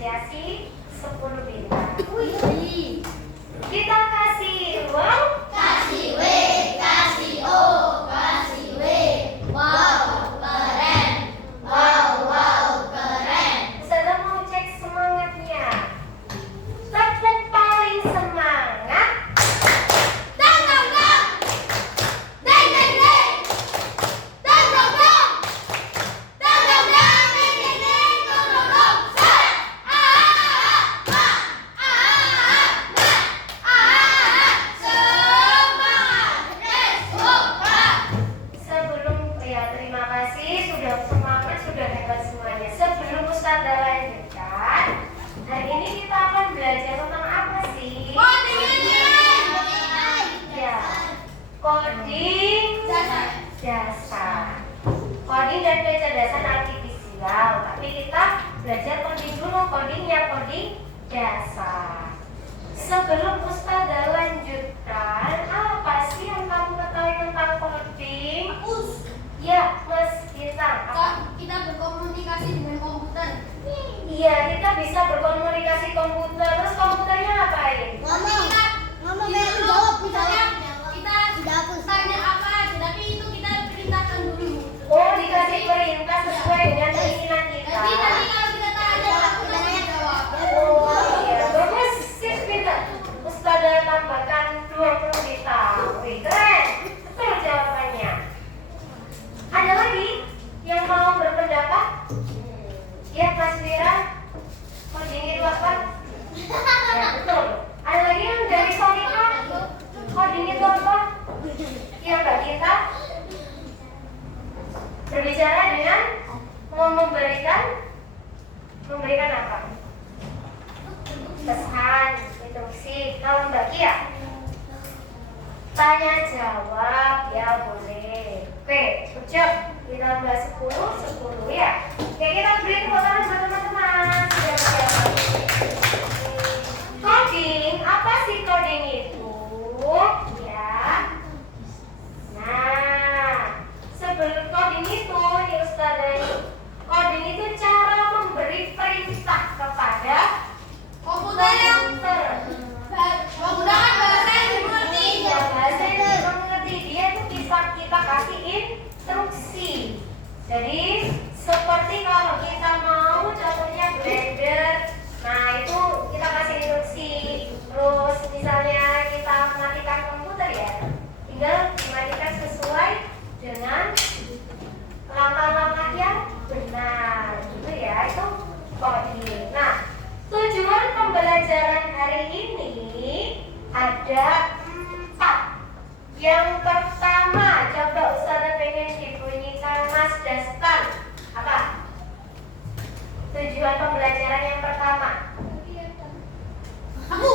apresiasi 10 bintang. Kita kasih ruang. Kasih W, kasih O, kasih W. Wow, keren. Wow, keren. Saya mau cek semangatnya. Tepuk paling semangat. Dang, dang, dang. Deng, deng, deng. Dang, dang, dang. Dang, dang, dang. Deng, deng, deng. Dong, dong, dong. Set. Semangat. Let's go. Sebelum terima kasih sudah semangat, sudah hebat semuanya. Sebelum Ustazah lanjutkan, hari ini kita akan belajar tentang apa sih? Ya, coding dasar. Coding dan kecerdasan artifisial. Tapi kita belajar coding dulu, coding dasar. Sebelum Ustazah lanjutkan, apa sih yang kamu ketahui tentang coding? Ya, Mas Gita. Kita berkomunikasi dengan komputer. Iya, kita bisa berkomunikasi komputer. Terus komputernya apain? Ngomong jawab misalnya kita tanya apa aja, tapi itu kita perintahkan dulu. Oh, dikasih perintah sesuai dengan keinginan kita. Nanti kalau kita tanya aku tanya jawab. Oh iya, bagus. Sip, pintar. Ustazah tambahkan 20 bintang. Wih, keren. Betul jawabannya. Ada lagi yang mau berpendapat? Ya, Mas Wira. Coding itu apa? Ya, betul. Ada lagi yang dari Sonika? Coding itu apa? Ya, Mbak Gita. Berbicara dengan memberikan apa? Pesan, instruksi. Kalau Mbak Kia, tanya jawab, ya boleh. Oke, ucap kita bahas 10 ya. Oke, kita beri tepuk tangan buat teman-teman. Sudah bersiap. Coding, apa sih coding itu? Ya. Nah, sebelum coding itu, nih Ustazah, coding itu cara memberi perintah kepada Komputer yang menggunakan bahasa yang dimengerti. ya, bahasa yang mengerti. Dia itu bisa kita kasih instruksi. Jadi seperti kalau kita mau contohnya blender, nah itu kita kasih instruksi. Terus misalnya kita mematikan komputer ya, tinggal dimatikan sesuai dengan langkah-langkah yang benar, gitu ya. Itu coding. Nah, tujuan pembelajaran hari ini ada 4. Yang pertama, coba Ustazah pengen dibunyikan Mas Dastan. Apa? Tujuan pembelajaran yang pertama. Aku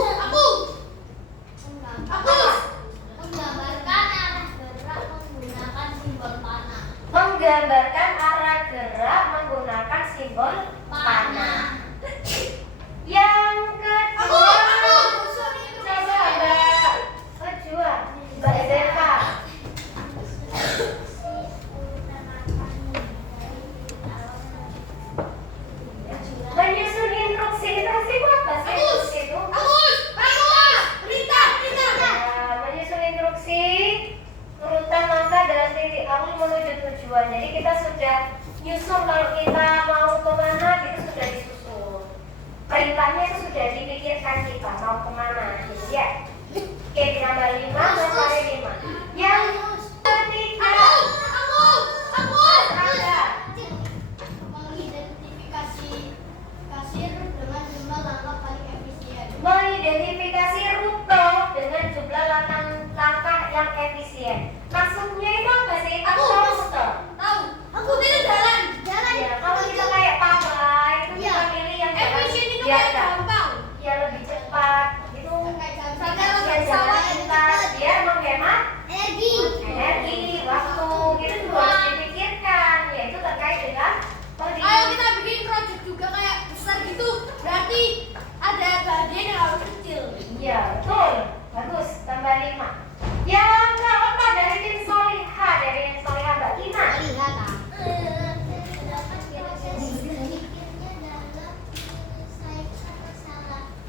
menggambarkan arah gerak menggunakan simbol panah. Menggambarkan arah gerak menggunakan simbol panah. Yang kedua, coba Mbak Zeva. Menyusun instruksi itu apa sih? Instruksi itu? Nah, menyusun instruksi urutan langkah dalam titik awal menuju tujuan. Jadi kita sudah nyusun kalau kita mau kemana, itu sudah disusun. Perintahnya itu sudah dipikirkan kita mau kemana, gitu ya. Oke, ditambah 5, tambah 5. Yang ketiga, ada Mengidentifikasi kasir dengan jumlah langkah paling efisien. mengidentifikasi rute dengan jumlah langkah yang efisien. Maksudnya itu apa sih? Aku tahu rute. Tahu? Aku tidak jalan. Ya, kalau kita kayak pawai, itu kita pilih yang jalan Efisien itu biar kayak gampang. ya lebih cepat. Itu Kayak ya jalan lintas biar menghemat energi, waktu, gitu tuh harus dipikirkan. Ya itu terkait dengan coding. Ayo kita bikin project juga kayak besar gitu. Berarti ada bagian yang harus kecil. Iya, betul. Bagus, tambah 5. Yang keempat dari tim Soliha, Mbak Ina.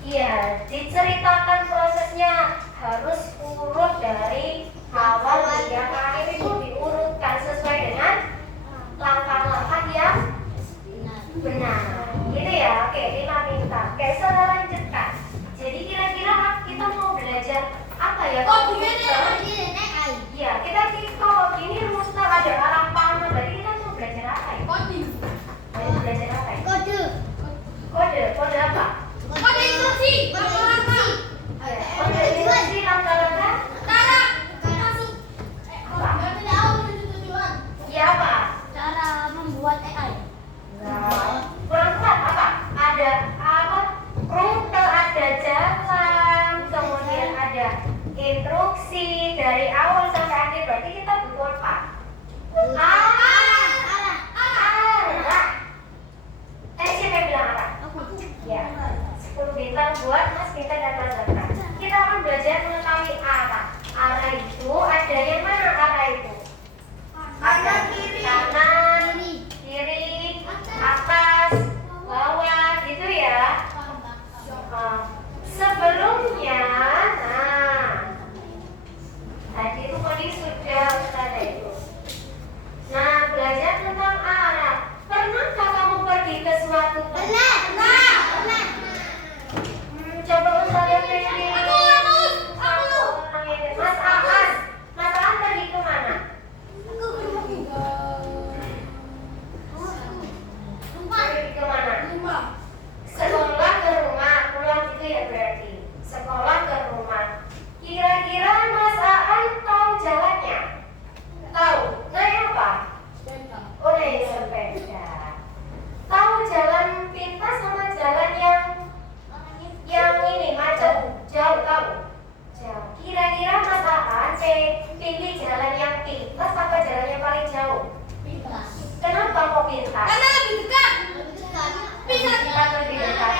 Iya, diceritakan prosesnya harus urut dari awal hingga akhir itu diurutkan sesuai dengan langkah-langkah yang benar. Gitu ya. Oke, Lina minta. Oke, saya lanjutkan. Jadi kira-kira kita mau belajar apa ya? Iya, kita kalau gini rumusnya ada arah panah. Berarti kita mau belajar apa ya? Mau belajar apa ya? Kode apa? Kode instruksi. Kode instruksi langkah-langkah. Iya apa? Cara membuat AI. Nah, kurang tepat apa? Ada apa? Rute, ada jalan, kemudian ada instruksi dari awal sampai akhir. Berarti kita butuh apa? Arah. Siapa yang bilang arah? Ya. 10 bintang buat Mas Vita dan Mas Zatra. Kita akan belajar mengetahui arah. Arah itu ada yang mana arah itu? Ada kanan, kiri, atas, bawah, gitu ya. Sebelumnya, tadi itu kode sudah ada itu. Nah, belajar tentang arah. Pernahkah kamu pergi ke suatu tempat? Coba saya pilih. Mas Aan pergi ke mana? Pergi ke mana? Sekolah ke rumah, pulang itu ya berarti. Sekolah ke rumah. Kira-kira Mas Aan tahu jalannya? Tahu? Naik apa? Oh, naik sepeda. Tahu jalan pintas sama jalan yang ini macet? Jauh tahu? Jauh. Kira-kira Mas Aan pilih jalan yang pintas apa jalan yang paling jauh? Kenapa kok pintas? Karena lebih dekat. Pintas lebih dekat.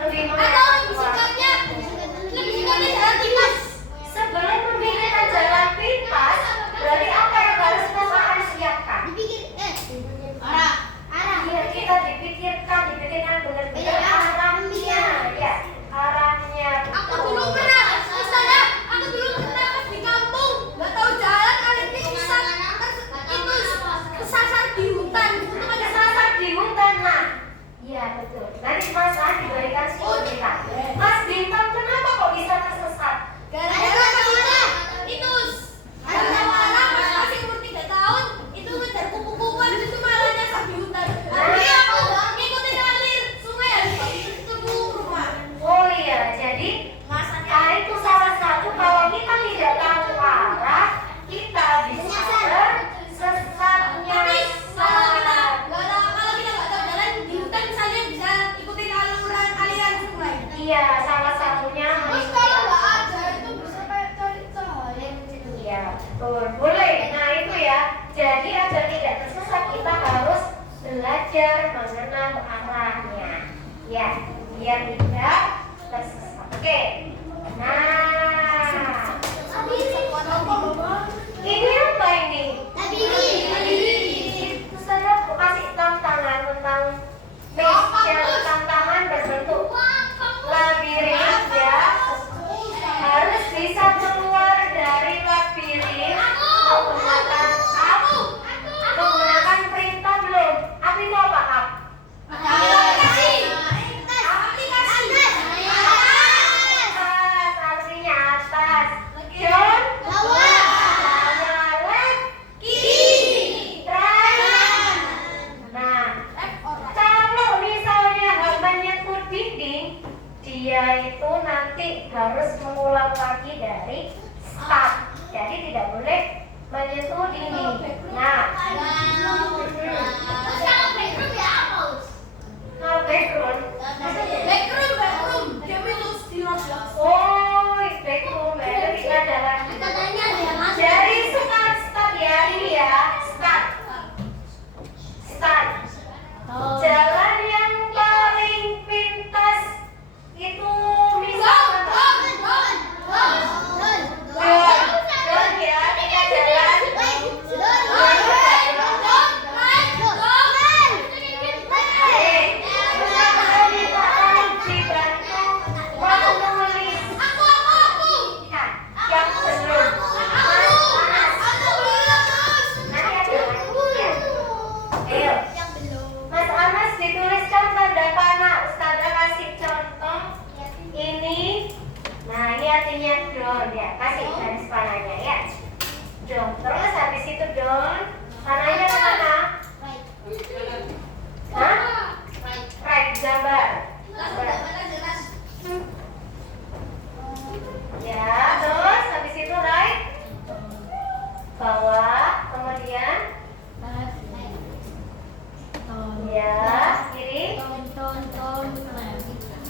Lebih jalan pintas. Sebelum memikirkan jalan pintas, berarti apa yang harus Mas Aan siapkan? Arah. Iya, kita dipikirkan benar-benar arahnya, ya, arahnya. Aku dulu pernah di kampung, nggak tahu jalan, akhirnya kesasar di hutan. Kesasar di hutan, nah. Iya betul. Nanti Mas Aan diberikan 10 bintang. Mas Bintang, kenapa kok bisa tersesat? Gara-gara masih umur 3 tahun, itu ngejar kupu-kupuan, itu malah nyasar di hutan. Akhirnya aku ngikutin alir sungai harus ketemu rumah. Oh iya, jadi itu salah satu kalau kita tidak tahu arah, kita bisa tersesatnya. Kalau kita nggak tahu jalan di hutan, misalnya bisa ikutin aliran sungai. Iya, salah satunya. Terus kalau nggak ada itu bisa kayak cari cahaya. Iya, betul. Boleh. Nah itu ya. Jadi agar tidak tersesat kita harus belajar mengenal arahnya. Ya, biar tidak tersesat. Oke. Nah, ini apa ini? Saya kasih tantangan tentang tantangan berbentuk labirin ya. Harus bisa keluar dari labirin menggunakan perintah belum? Apa itu apa? Artinya atas. John. Nah, kalau misalnya menyentuh dinding, dia itu nanti harus mengulang lagi dari start. Jadi tidak boleh menyentuh dinding. Nah, kalau background, oh, backroom itu kita jalan dari start ya, ini ya, start. Jalan yang paling pintas itu misalnya ya, kita jalan.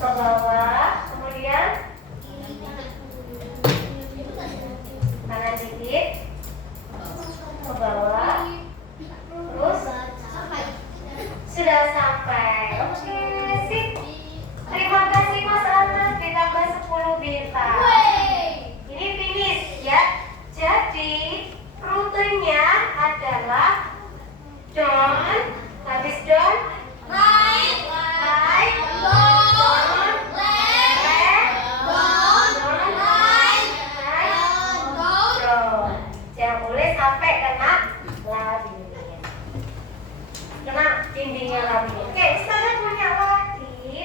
ke bawah, kemudian kanan dikit, ke bawah, terus sudah sampai. Oke, sip. Terima kasih Mas Anas, ditambah 10 bintang. Ini finish ya. Jadi rutenya adalah down, habis down, Right, right, down, down, left, left, down, down, right, right, down. down. Jangan boleh sampai kena labinya. Kena dindingnya labinya. Oke, sekarang punya lagi.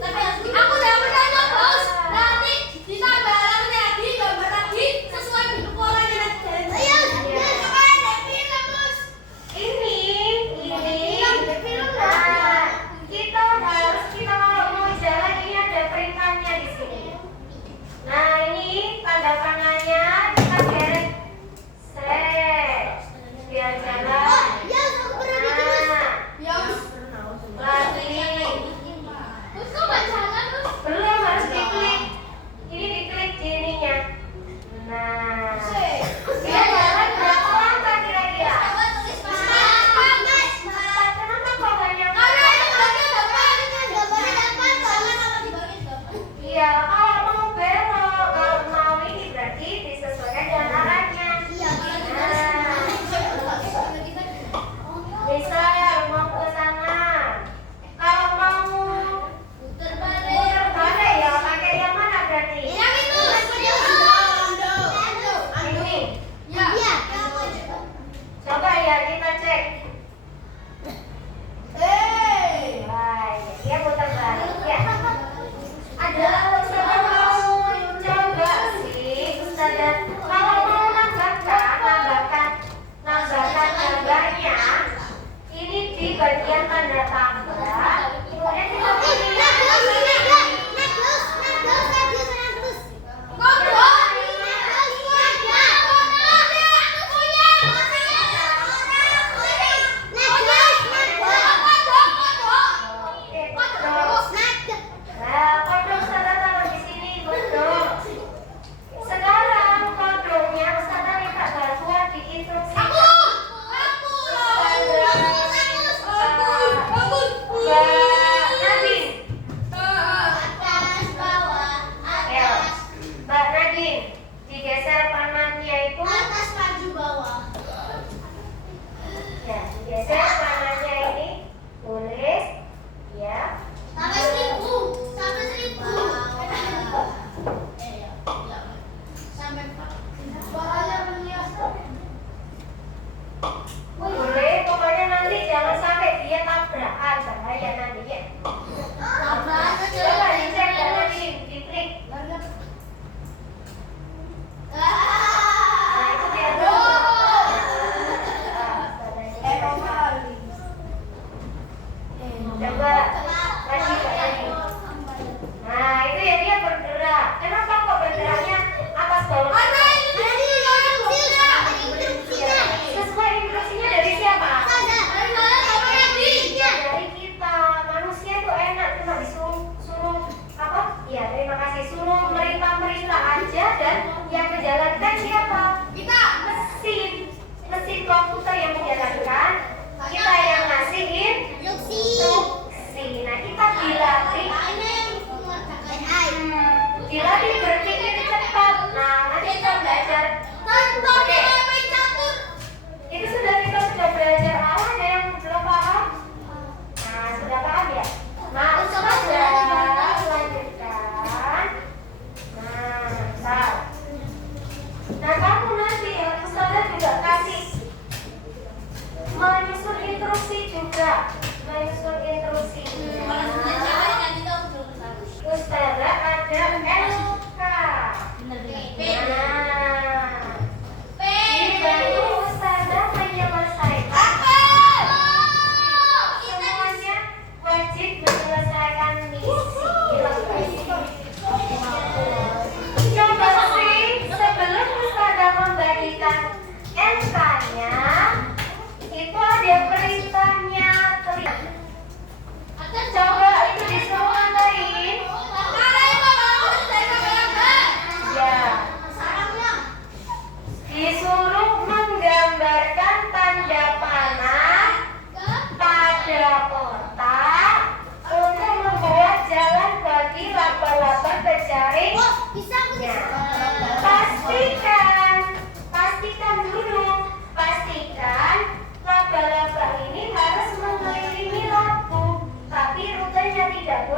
Tapi aku udah pernah bos. Nanti ditambah lagi gambar lagi sesuai bentuk polanya nanti. Ayo, Iya. sekarang ada film bos. Ini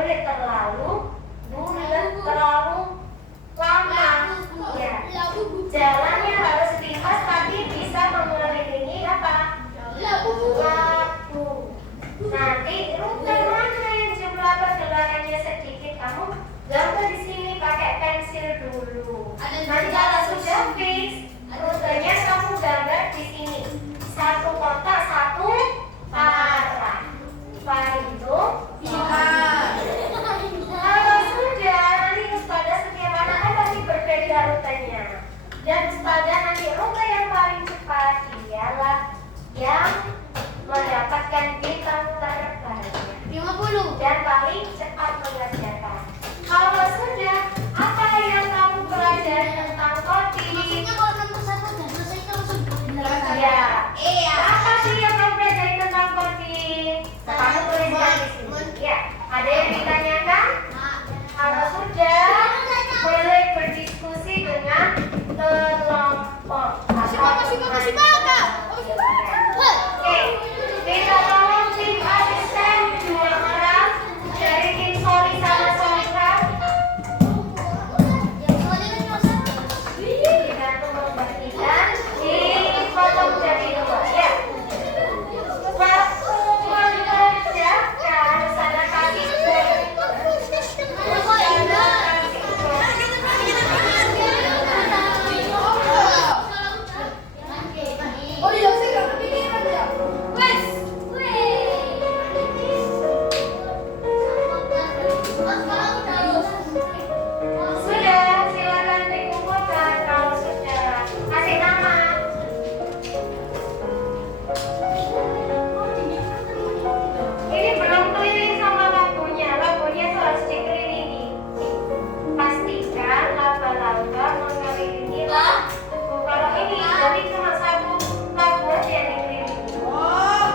boleh terlalu bulat, terlalu lama. Ya. Jalannya harus lintas tapi bisa mengelilingi apa? Lampu. Nanti rute mana yang jumlah pergelarannya sedikit, kamu gambar di sini pakai pensil dulu. Nanti kalau sudah fix rutenya, kamu gambar di sini. Satu kotak, satu arah. Paham itu? Kalau sudah, nanti Ustazah setiap anak kan pasti berbeda rutenya. Dan Ustazah nanti rute yang paling cepat ialah yang mendapatkan bintang terbanyak 50. dan paling cepat mengerjakan. Kalau sudah, apa yang kamu pelajari tentang coding? Maksudnya kalau nomor 1 dan selesai itu langsung dijelaskan. Ya. Iya. Apa sih yang kamu pelajari tentang coding? Kamu tuliskan di sini. Ya. Ada yang ditanyakan? Kalau sudah, boleh berdiskusi dengan kelompok. Makasih banget. Oke, kita tolong tim asisten 2 orang dari tim Soli sama Solika. Dibantu membagikan, dipotong jadi 2 ya. Waktu mengerjakan sana kasih Oh iya, saya nggak kepikiran ya. Wes. Sudah, silakan dikumpulkan kalau sudah. Kasih nama. Ini belum keliling sama lampunya. Lampunya itu harus dikelilingi. Pastikan laba-laba mengelilingi lampu. Kalau ini jadi cuma satu lampu aja yang dikelilingi. Oh,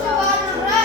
sebenarnya.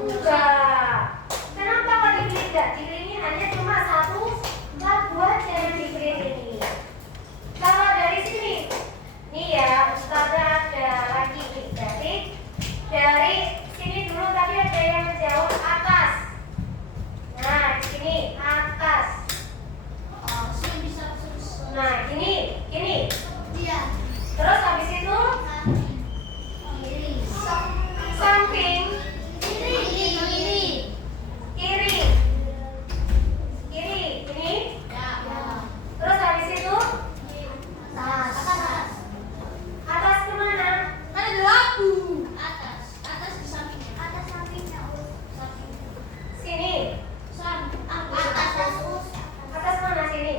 Enggak. Kenapa kalau dikelilingi hanya cuma satu lagu aja yang dikelilingi? Kalau dari sini, nih ya, Ustazah ada lagi nih. Jadi dari sini dulu tadi ada yang menjawab atas. Nah, di sini atas. Nah, gini. Terus habis itu samping, kiri, ini. Terus habis itu atas kemana? Sini. Atas mana sini?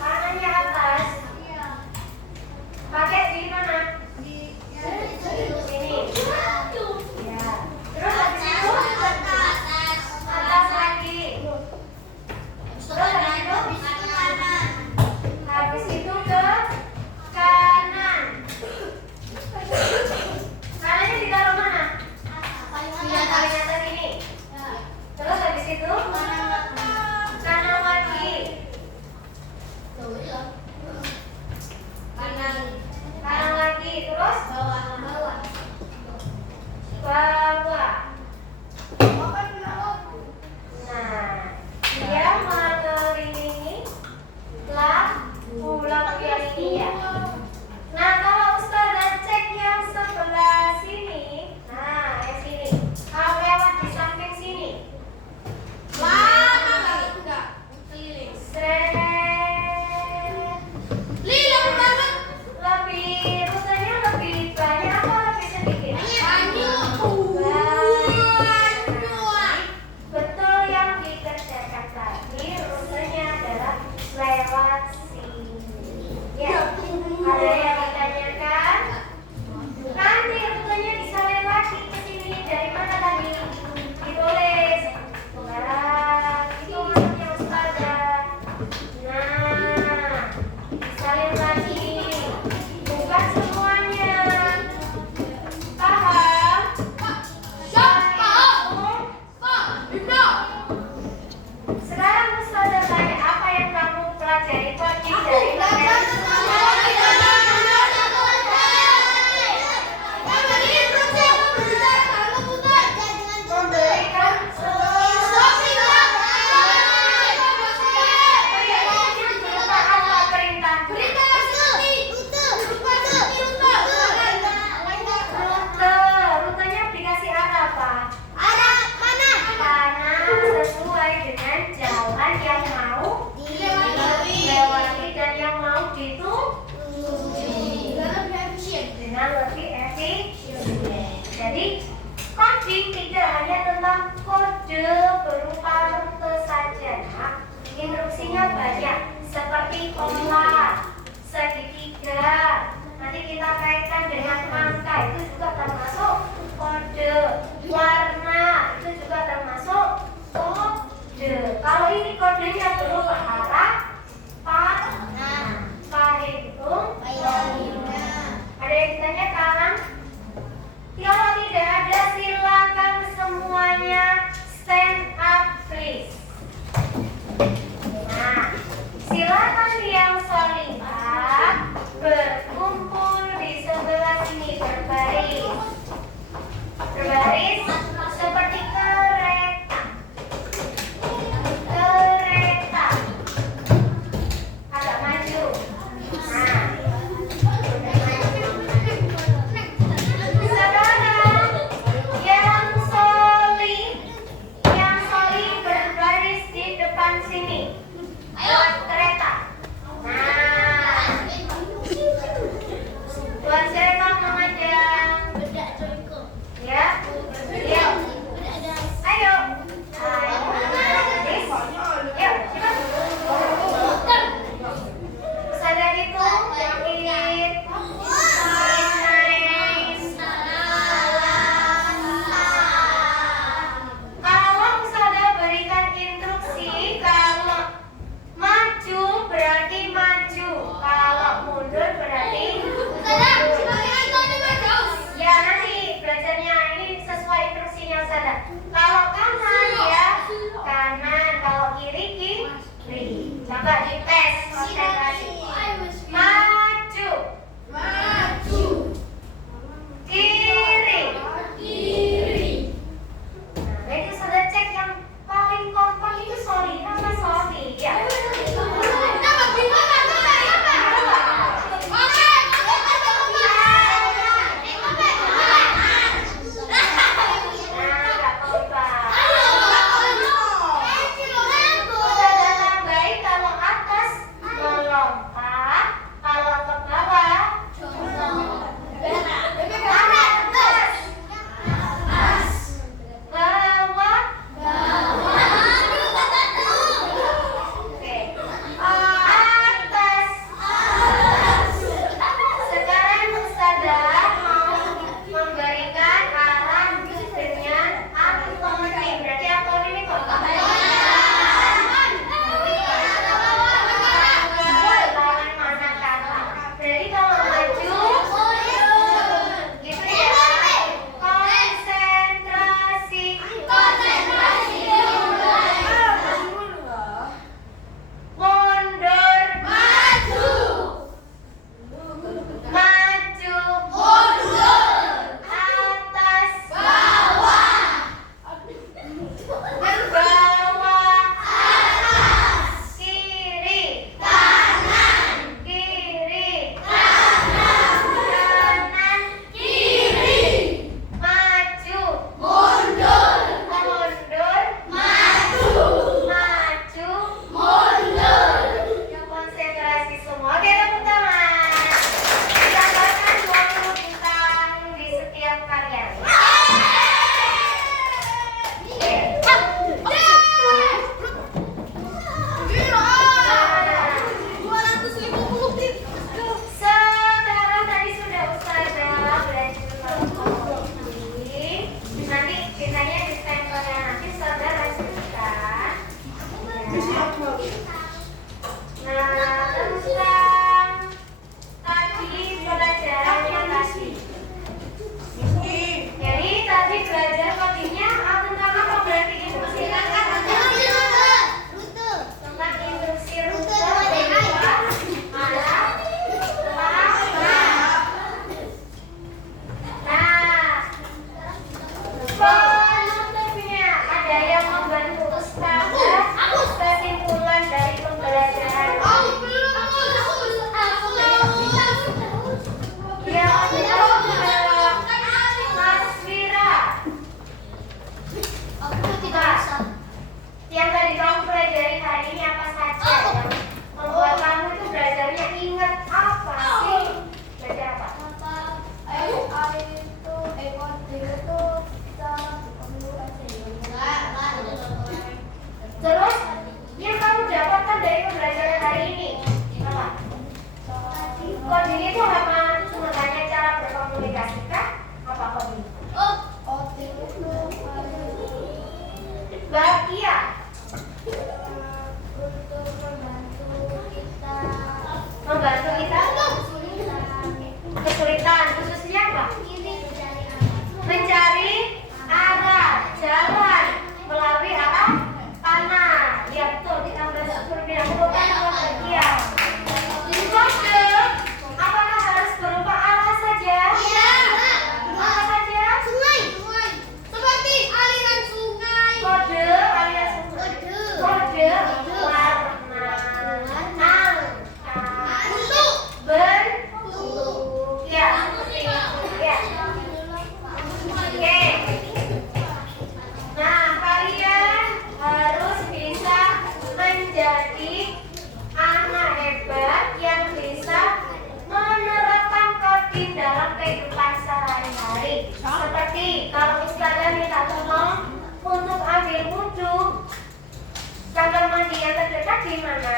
Kanannya atas. Pakai di mana? Sini. Ya. Terus habis itu atas lagi. Terus habis itu ke kanan. Kanannya ditaruh mana? Paling atas ini. Terus habis itu kanan lagi. Kanan lagi. Terus bawah. Nah, dia mengelilingi lagu yang ini ya. Nah, kalau Ustazah cek yang sebelah sini, nah yang sini, kalau lewat di samping sini, seret, rutenya lebih banyak atau lebih sedikit? Betul yang dikerjakan tadi, rutenya adalah lewat sini. Ya, ada yang ditanyakan? Nanti rutenya bisa lewat ke sini dari mana tadi? Ditulis. Nah, itu maksudnya Ustazah. Nah, bisa lihat lagi. Bukan semuanya. Paham? Sekarang Ustazah tanya, apa yang kamu pelajari pagi dari materi memberikan rutenya dikasih arah apa? Kanan sesuai dengan jalan yang mau dilewati dan yang mau dengan lebih efisien. Jadi coding tidak hanya tentang kode berupa rute saja, nah. Instruksinya banyak seperti pola, segitiga. Nanti kita kaitkan dengan angka, itu juga termasuk kode. Warna itu juga termasuk kode. Kalau ini kodenya berupa arah, hitung. Ada yang ditanyakan? Kalau tidak ada, silakan semuanya stand up please. Nah, silakan yang solihah berkumpul di sebelah sini berbaris. sini Ustazah. Kalau kanan ya kanan, kalau kiri kiri. Coba dites konsentrasi. Maju. Kiri. Nah, itu sudah cek yang paling kompak itu sorry apa sorry ya. Coding itu apa? Sebenarnya cara berkomunikasi kah? Apa coding? Coding itu bahagia. Untuk Membantu kita kesulitan. Khususnya apa? Mencari arah jalan melalui arah panah. Ya betul, kita bersyukur bilang bahagia. Kode, apakah harus berupa arah saja? Iya. Apa saja? Sungai. Seperti aliran sungai. Kode alias kode warna angka bentuk ya ya. Oke. Nah, kalian harus bisa menjadi anak hebat yang bisa menerapkan coding dalam kehidupan sehari-hari. Seperti kalau Ustazah minta tolong untuk ambil wudhu, kamar mandi yang terdekat di mana?